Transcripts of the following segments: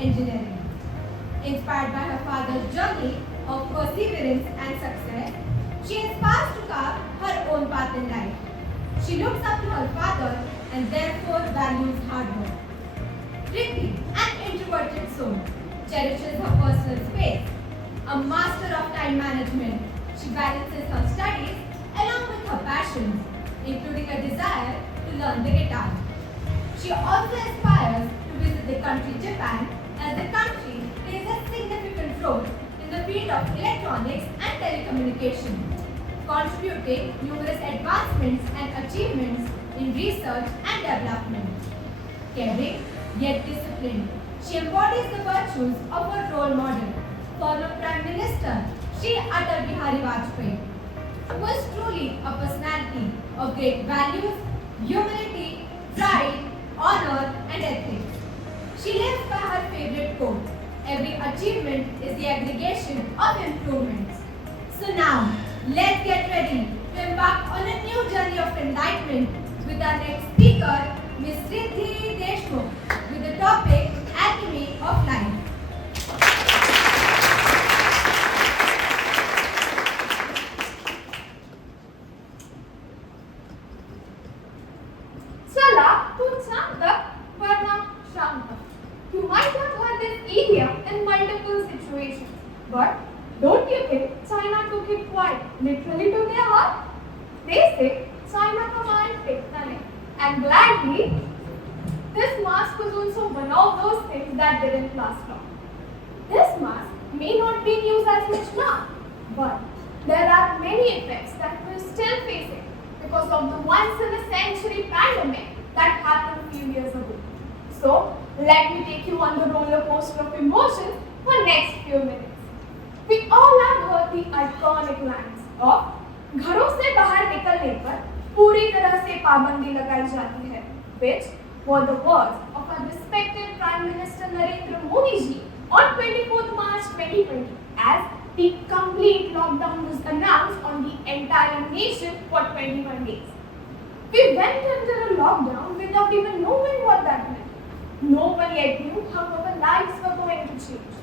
engineering. Inspired by her father's journey of perseverance and success, she aspires to carve her own path in life. She looks up to her father and therefore values hard work. Riddhi, an introverted soul, cherishes her personal space. A master of time management, she balances her studies along with her passions, including a desire to learn the guitar. She also aspires to visit the country Japan, as the country plays a significant role in the field of electronics and telecommunication, contributing numerous advancements and achievements in research and development. Caring yet disciplined, she embodies the virtues of her role model, former Prime Minister Shri Atal Bihari Vajpayee, who is truly a personality of great values, humility, pride, honor, and ethics. She lives by her favorite quote: every achievement is the aggregation of improvements. So now, let's get ready to embark on a new journey of enlightenment with our next speaker, Miss Riddhi Deshmukh, with the topic Alchemy of Life. Chala tu chantak varna shantak. You might have heard this idiom in multiple situations, but don't you think China took it quite literally to their heart? They say China ka maan tekna nahi. And gladly, this mask was also one of those things that didn't last long. This mask may not be used as much now, but there are many effects that we're still facing because of the once-in-a-century pandemic that happened a few years ago. So, let me take you on the roller coaster of emotions for next few minutes. We all have heard the iconic lines of घरों से बाहर निकलने पर पूरी तरह से पाबंदी लगाई जाती है, which were the words of our respected Prime Minister Narendra Modi ji on 24th March 2020 as the complete lockdown was announced on the entire nation for 21 days. We went under a lockdown without even knowing what that meant. No one yet knew how our lives were going to change.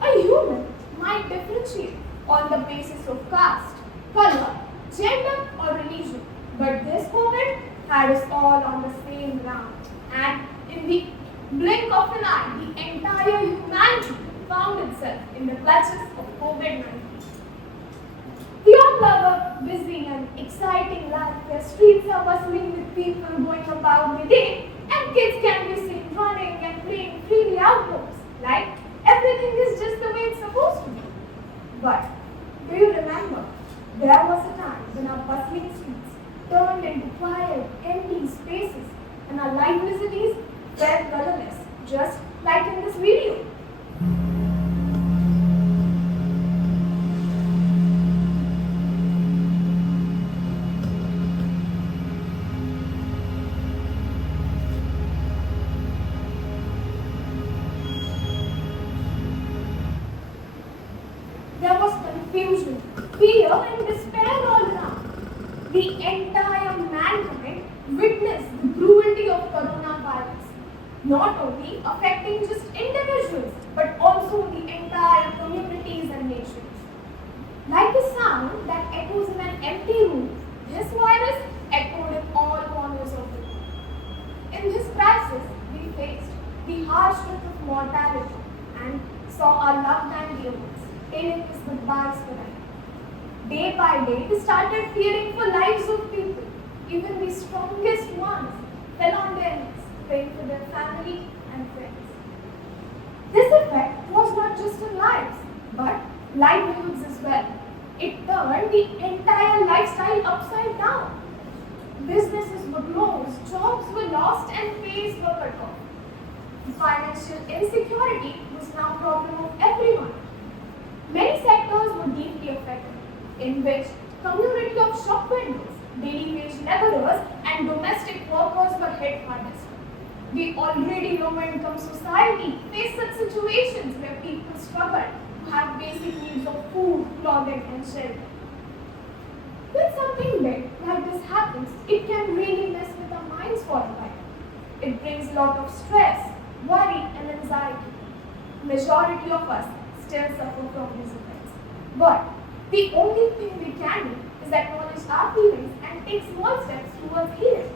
A human might differentiate on the basis of caste, color, gender or religion, but this COVID had us all on the same ground. And in the blink of an eye, the entire humanity found itself in the clutches of COVID-19. We all love a busy and exciting life where streets are bustling with people going about the day and kids can be seen running and playing freely outdoors, like everything is just the way it's supposed to be. But do you remember, there was a time when our bustling streets turned into quiet, empty spaces and our lively cities were colorless, just like in this video. There was confusion, fear, and despair all around. The entire mankind witnessed the cruelty of coronavirus, not only affecting just individuals, but also the entire communities and nations. Like a sound that echoes in an empty room, this virus echoed in all corners of the world. In this crisis, we faced the harsh truth of mortality and saw our loved and dear ones telling us goodbyes for life. Day by day, we started fearing for lives of people. Even the strongest ones fell on their knees, praying for their family and friends. This effect was not just in lives, but livelihoods as well. It turned the entire lifestyle upside down. Businesses were closed, jobs were lost, and pays were cut off. Financial insecurity was now a problem of everyone. Many sectors were deeply affected, in which community of shop vendors, daily wage laborers, and domestic workers were hit hardest. The already low-income society faced such situations where people struggled to have basic needs of food, clothing, and shelter. When something big like this happens, it can really mess with our minds for a while. It brings a lot of stress, worry, and anxiety. majority of us still suffer from these effects. But the only thing we can do is acknowledge our feelings and take small steps towards healing.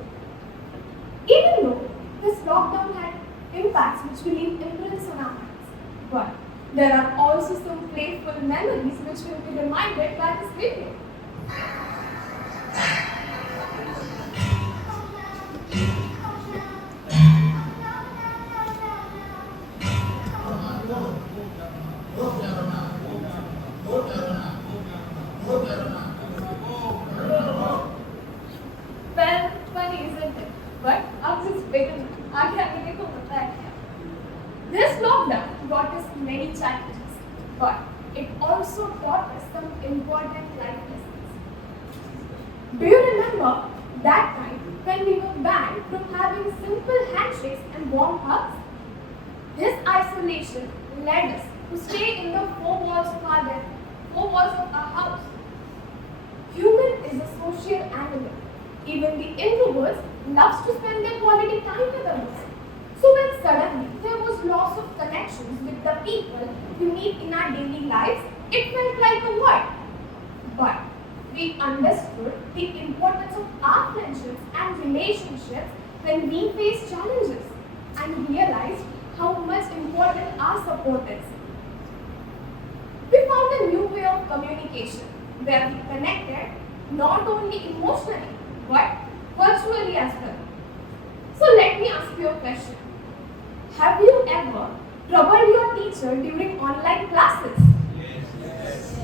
Even though this lockdown had impacts which will leave imprints on our minds, but there are also some playful memories which will be reminded by this video. Well, funny isn't it? But अब just begin. आगे आगे देखो पता है क्या? This lockdown brought us many challenges, but it also taught us some important life lessons. Do you remember that time when we were banned from having simple handshakes and warm hugs? This isolation led us to stay in the four walls of our house. Human is a social animal. Even the introverts loves to spend their quality time with others. So when suddenly there was loss of connections with the people we meet in our daily lives, it felt like a void. But we understood the importance of our friendships and relationships when we face challenges and realized how much important our support is. We found a new way of communication where we connected not only emotionally but virtually as well. So let me ask you a question. Have you ever troubled your teacher during online classes? Yes.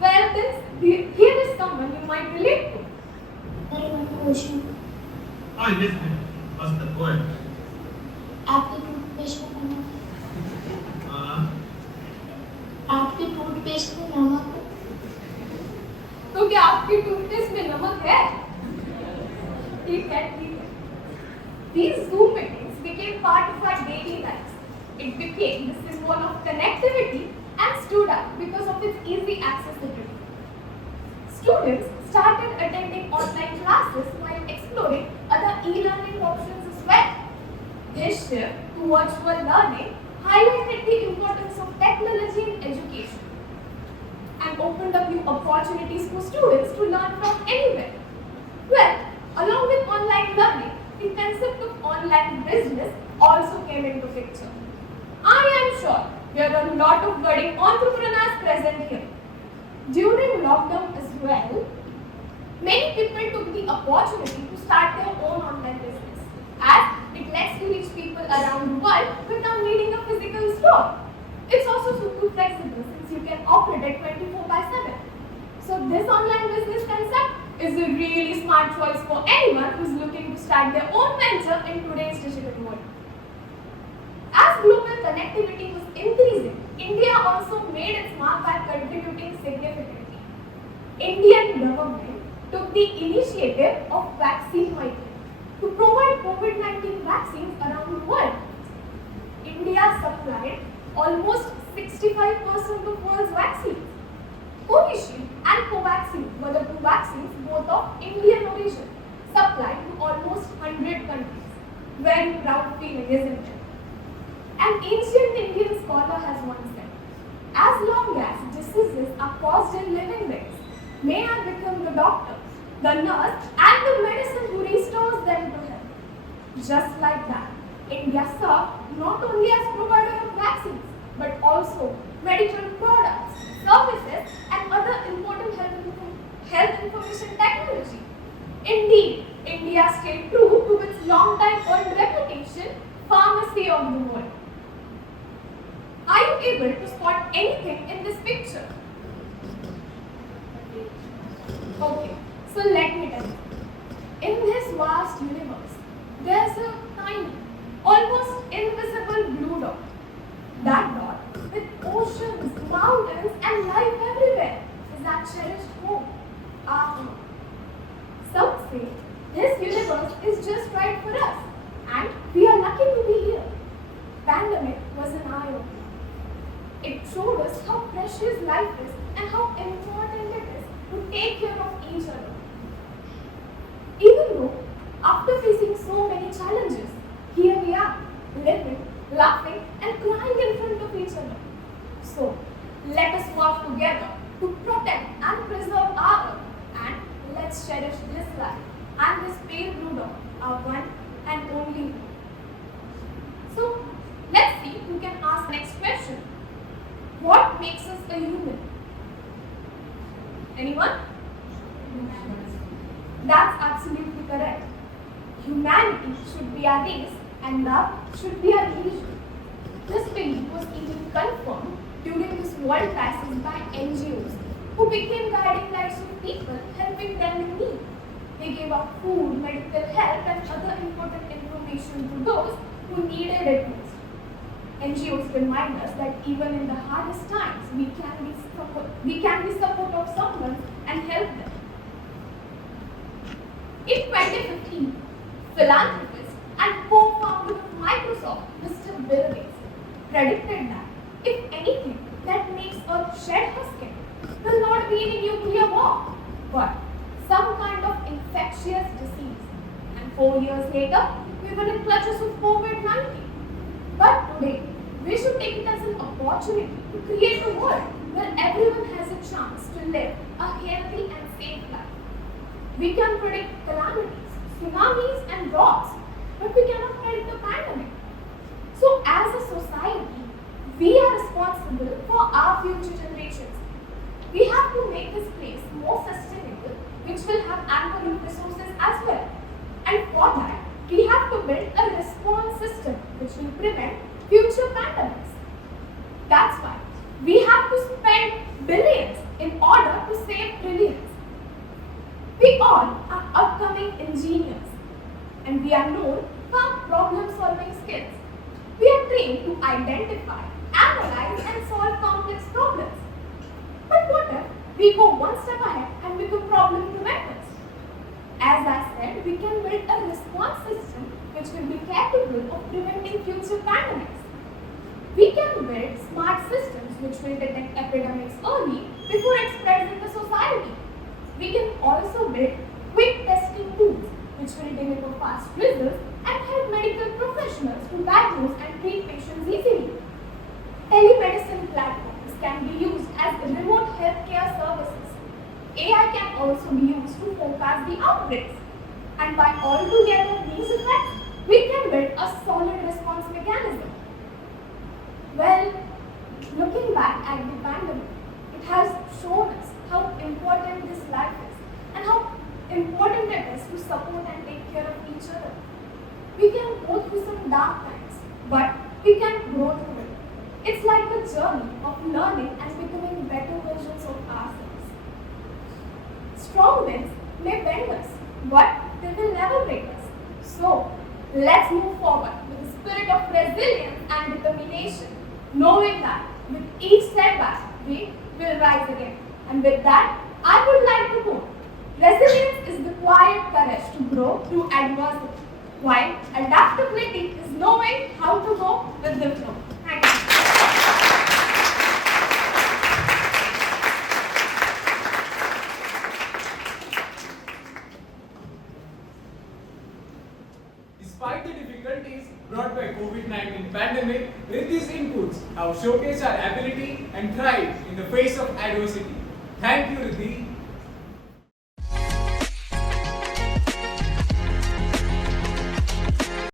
Well, here is someone you might relate to. I want to question. Oh, yes, ma'am. What's the point? आपके toothpaste में नमक आपके toothpaste में नमक तो क्या आपकी toothpaste में नमक है? ठीक है, ठीक है. These Zoom meetings became part of our daily lives. It became the symbol of connectivity and stood out because of its easy accessibility. Students started attending online classes while exploring other e-learning options as well. This shift to virtual learning highlighted the importance of technology in education and opened up new opportunities for students to learn from anywhere. Well, along with online learning, the concept of online business also came into picture. I am sure there are a lot of budding entrepreneurs present here. During lockdown as well, many people took the opportunity to start their own online business, as it lets you reach people around the world without needing a physical store. It's also super flexible since you can operate it 24/7. So this online business concept is a really smart choice for anyone who's looking to start their own venture in today's digital world. As global connectivity was increasing, India also made its mark by contributing significantly. Indian government took the initiative of vaccine making to provide COVID-19 vaccines around the world. India supplied almost 65% of world's vaccines. Covishield and Covaxin were the two vaccines, both of Indian origin, supplied to almost 100 countries. Very proud feeling, isn't it? An ancient Indian scholar has once said, as long as diseases are caused in living beings, may I become the doctor, the nurse, and the medicine who restores them to health. Just like that, India served not only as provider of vaccines, but also medical products, services, and other important health information technology. Indeed, India stayed true to its long-time earned reputation, pharmacy of the world. Are you able to spot anything in this picture? Okay, so let me tell you. In this vast universe, there's a tiny, almost invisible blue dot. That dot, with oceans, mountains, and life everywhere, is our cherished home, our home. Some say this universe is just right for us, and we are lucky to be here. Pandemic was an eye-opener. It showed us how precious life is and how important it is to take care of each other. Even though, after facing so many challenges, here we are, living, laughing, and crying in front of each other. So, let us work together to protect and preserve our Earth, and let's cherish this life and this pale blue dot, our one and only home. So, let's see who can ask next question. What makes us a human? Anyone? That's absolutely correct. Humanity should be our race and love should be our religion. This belief was even confirmed during this world crisis by NGOs who became guiding lights of people, helping them in need. They gave out food, medical help and other important information to those who needed it most. NGOs remind us that even in the hardest times, we can be support of someone and help them. In 2015, philanthropist and co-founder of Microsoft, Mr. Bill Gates, predicted that, if anything, that makes Earth shed her skin will not be any nuclear war, but some kind of infectious disease. And 4 years later, we were in clutches of COVID-19. But today, we should take it as an opportunity to create a world where everyone has a chance to live a healthy and safe life. We can predict calamities, tsunamis and droughts, but we cannot predict the pandemic. So as a society, we are responsible for our future generations. We have to make this place more sustainable, which will have ample resources as well. And for that, we have to build a response system which will prevent future pandemics. That's why we have to spend billions in order to save trillions. We all are upcoming engineers, and we are known for our problem-solving skills. We are trained to identify, analyze, and solve complex problems. But what if we go one step ahead and become problem preventers? As I said, we can build a response system which will be capable of preventing future pandemics. We can build smart systems which will detect epidemics early before it spreads in the society. We can also build quick testing tools which will deliver fast results and help medical professionals to diagnose and treat patients easily. Telemedicine platforms can be used as remote healthcare services. AI can also be used to forecast the outbreaks. And by all together these effects, we can build a solid response mechanism. Well, looking back at the pandemic, it has shown us how important this life is and how important it is to support and take care of each other. We can go through some dark times, but we can grow through it. It's like a journey of learning and becoming better versions of ourselves. Strong winds may bend us, but they will never break us. So, let's move forward with the spirit of resilience and determination, knowing that with each setback, we will rise again. And with that, I would like to quote, resilience is the quiet courage to grow through adversity, while adaptability is knowing how to go with the flow. Thank you. Despite the difficulties brought by COVID-19 pandemic, Riddhi's inputs have showcased our ability and thrive in the face of adversity. Thank you, Riddhi.